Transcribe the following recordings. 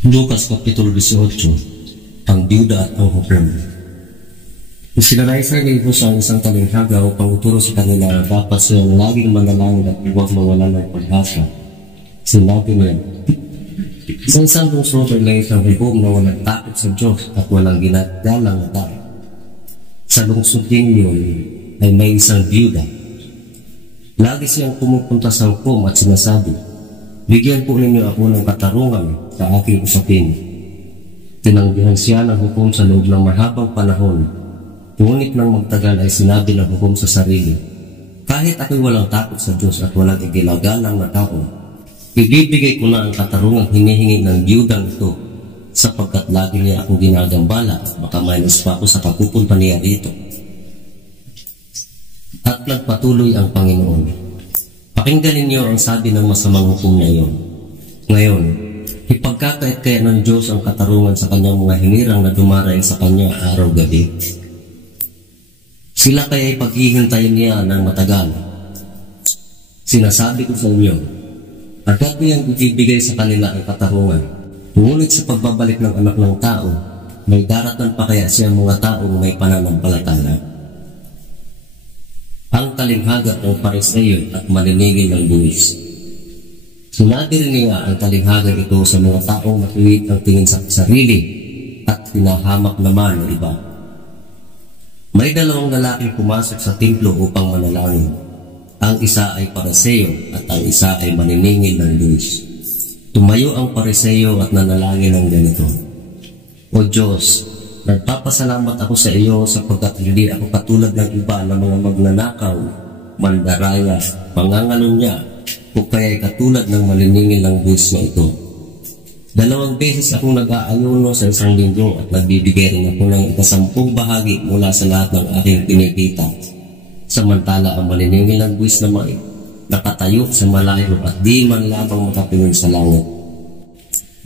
Lucas Kapitulo 18. Ang Biyuda at ang Hukom. Isinalaysay ni Jesus ang isang talinghaga upang ituro sa kanila na dapat silang laging manalangin at huwag mawala ng pag-asa. Sinabi niya, sa isang lungsod ay may isang hukom na walang takot sa Diyos at walang ginagalang na tao. Sa lungsod din yun ay may isang biyuda. Lagi siyang pumupunta sa hukom at sinasabi, bigyan po ninyo ako ng katarungan sa aking usapin. Tinanggihan siya ng hukom sa loob ng mahabang panahon. Ngunit nang magtagal ay sinabi ng hukom sa sarili, kahit ako'y walang takot sa Diyos at walang iginagalang na tao, ibibigay ko na ang katarungang hinihingi ng biyudang ito sapagkat lagi niya akong ginagambala at baka mainis pa ako sa pagpupunta niya dito. At nagpatuloy ang Panginoon. Pakinggan ninyo ang sabi ng masamang hukom na iyon. Ngayon, ipagkakait kaya ng Diyos ang katarungan sa kanyang mga hinirang na dumaraing sa kanya araw-gabi. Sila kaya ipaghihintayin niya ng matagal. Sinasabi ko sa inyo, agad niyang ibibigay sa kanila ang katarungan. Ngunit sa pagbabalik ng anak ng tao, may daratan pa kaya siya mga taong may pananampalataya. Ang talinghaga ng Pariseo at maniningil ng buwis. Sinabi rin niya ang talinghaga ito sa mga taong matuwid ang tingin sa sarili at hinahamak naman ng iba. May dalawang lalaking pumasok sa templo upang manalangin. Ang isa ay Pariseo at ang isa ay maniningil ng buwis. Tumayo ang Pariseo at nanalangin ng ganito, O Diyos, nagpapasalamat ako sa iyo sapagkat hindi ako katulad ng iba na mga magnanakaw, mandaraya, mangangalunya, o kaya'y katulad ng maniningil ng buwis na ito. 2 beses akong nag-aayuno sa isang linggo at nagbibigay rin ako ng 10 bahagi mula sa lahat ng aking kinikita. Samantala ang maniningil ng buwis naman nakatayo sa malayo at di man lamang makatingin sa langit.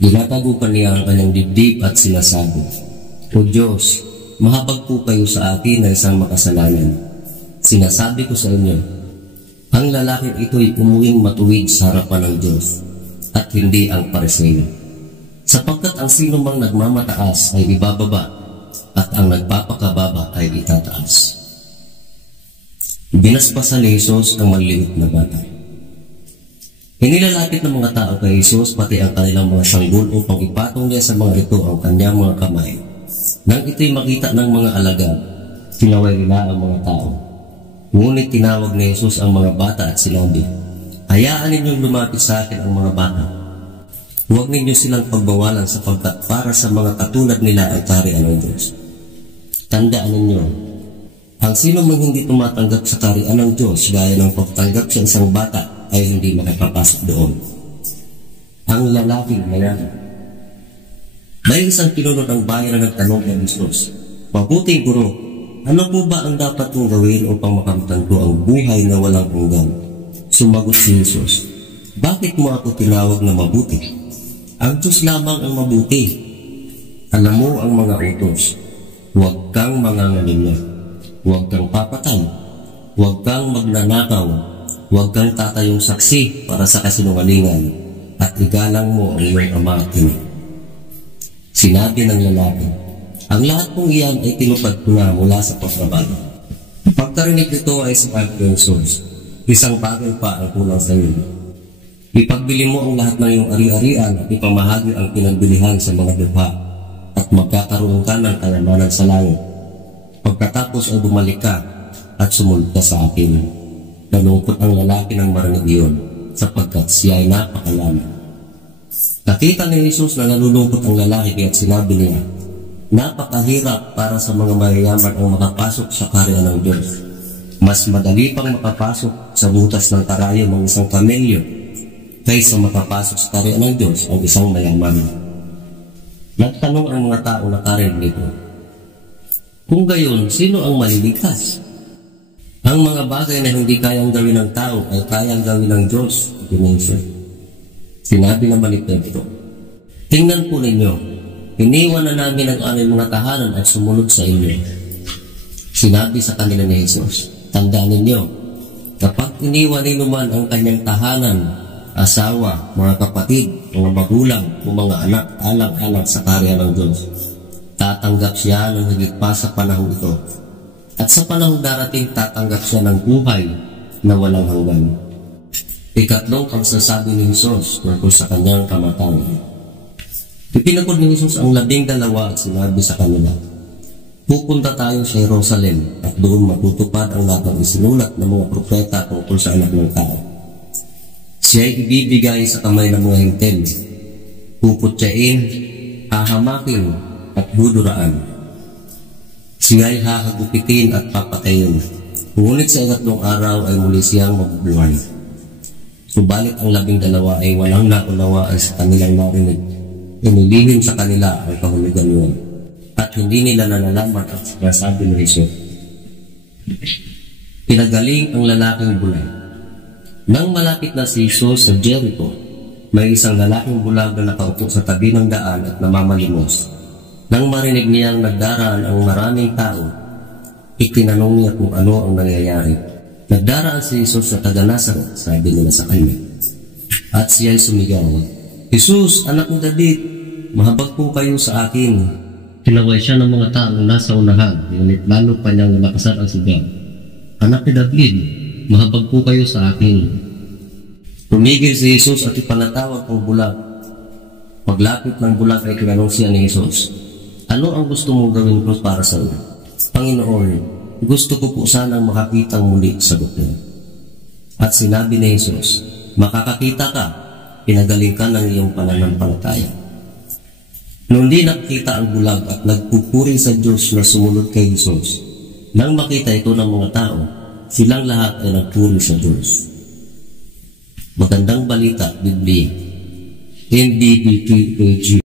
Ginatagupan niya ang kanyang dibdib at sinasabi, O Diyos, mahabag po kayo sa akin na isang makasalanan. Sinasabi ko sa inyo, ang lalaking ito'y umuwing matuwid sa harapan ng Diyos at hindi ang Pariseo. Sapagkat ang sino mang nagmamataas ay ibababa at ang nagpapakababa ay itataas. Binasbasan ni Jesus ang maliliit na bata. Inilalapit ng mga tao kay Jesus pati ang kanilang mga sanggol upang ipatong niya sa mga ito ang kanyang mga kamay. Nang ito'y makita ng mga alagad, sinaway nila ang mga tao. Ngunit tinawag ni Jesus ang mga bata at sinabi, hayaan ninyong lumapit sa akin ang mga bata. Huwag ninyo silang pagbawalan sapagkat para sa mga katulad nila ang kaharian ng Diyos. Tandaan ninyo, ang sino mang hindi tumatanggap sa kaharian ng Diyos gaya ng pagtanggap sa isang bata ay hindi makapapasok doon. Ang lalaking mayaman. May isang pinuno ng bayan na nagtanong kay Jesus, Mabuting guro, ano po ba ang dapat kong gawin upang makamtan ko ang buhay na walang hanggan? Sumagot si Jesus, bakit mo ako tinawag na mabuti? Ang Diyos lamang ang mabuti. Alam mo ang mga utos. Huwag kang mangangalunya. Huwag kang papatay. Huwag kang magnanakaw. Huwag kang tatayong saksi para sa kasinungalingan. At igalang mo ang iyong ama at ina. Sinabi ng lalaki, ang lahat pong iyan ay tinupad ko na mula sa pagtrabaho. Pagkarinig nito ay sabi ng Jesus, isang bagay pa ang kulang sa iyo. Ipagbili mo ang lahat ng iyong ari-arian at ipamahagi ang pinagbilihan sa mga dukha at magkakaroon ka ng kayamanan sa langit. Pagkatapos ay bumalik ka at sumunod ka sa akin. Nalungkot ang lalaki ng marinig iyon sapagkat siya ay napakalaman. Nakita ni Jesus na nalulungkot ang lalaki at sinabi niya, napakahirap para sa mga mayayaman ang makapasok sa kaharian ng Diyos. Mas madali pang makapasok sa butas ng karayom ang isang kamelyo kaysa makapasok sa kaharian ng Diyos ang isang mayaman. Nagtanong ang mga tao na karinig nito, kung gayon, sino ang maliligtas? Ang mga bagay na hindi kayang gawin ng tao ay kayang gawin ng Diyos. Sinabi naman ni Pedro, tingnan po ninyo, iniwan na namin ang aming mga tahanan at sumunod sa inyo. Sinabi sa kanila ni Jesus, tandaan ninyo, kapag iniwan ni naman ang kanyang tahanan asawa, mga kapatid, mga magulang o mga anak alang-alang sa karya ng Diyos. Tatanggap siya ng higit pa sa panahon ito. At sa panahon darating, tatanggap siya ng buhay na walang hanggan. Ikatlong pagsasabi ni Jesus tungkol sa kanyang kamatayan. Ipinagod ni Jesus ang 12 at sinabi sa kanila, pupunta tayo sa Jerusalem at doon matutupad ang lahat ng isinulat ng mga propeta tungkol sa anak ng tao. Siya ay ibibigay sa kamay ng mga hintil, puputyain, hahamakin at duduraan. Siya ay hahagupitin at papatayin. Ngunit sa ikatlong araw ay muli siyang mabubuhay. Subalit ang 12 ay walang naunawaan sa kanilang narinig. Inilihim sa kanila ang kahulugan yun. At hindi nila nalalaman ang sinasabi ni Jesus. Pinagaling ang lalaking bulag. Nang malapit na si Jesus sa Jericho, may isang lalaking bulag na nakaupo sa tabi ng daan at namamalimos. Nang marinig niyang nagdaraan ang maraming tao, itinanong niya kung ano ang nangyayari. Nagdaraan si Jesus sa taga Nazaret, sabi nila sa kanya. At siya'y sumigaw, Jesus, anak ni David, mahabag po kayo sa akin. Tinaway siya ng mga taong nasa unahan, ngunit lalo pa niyang nalakasan ang sigaw. Anak ni David, mahabag po kayo sa akin. Tumigil si Jesus at ipanatawag ang bulag. Paglapit ng bulag ay tinanong siya ni Jesus, ano ang gusto mong gawin ko para sa iyo? Panginoon, gusto ko po sanang makakitang muli, sagot niya. At sinabi ni Jesus, makakakita ka, pinagaling ka ng iyong pananampalataya. Noon din nakita ang bulag at nagpupuri sa Diyos na sumunod kay Jesus. Nang makita ito ng mga tao, silang lahat ay nagpuri sa Diyos. Magandang balita, Biblia. NBBPAG.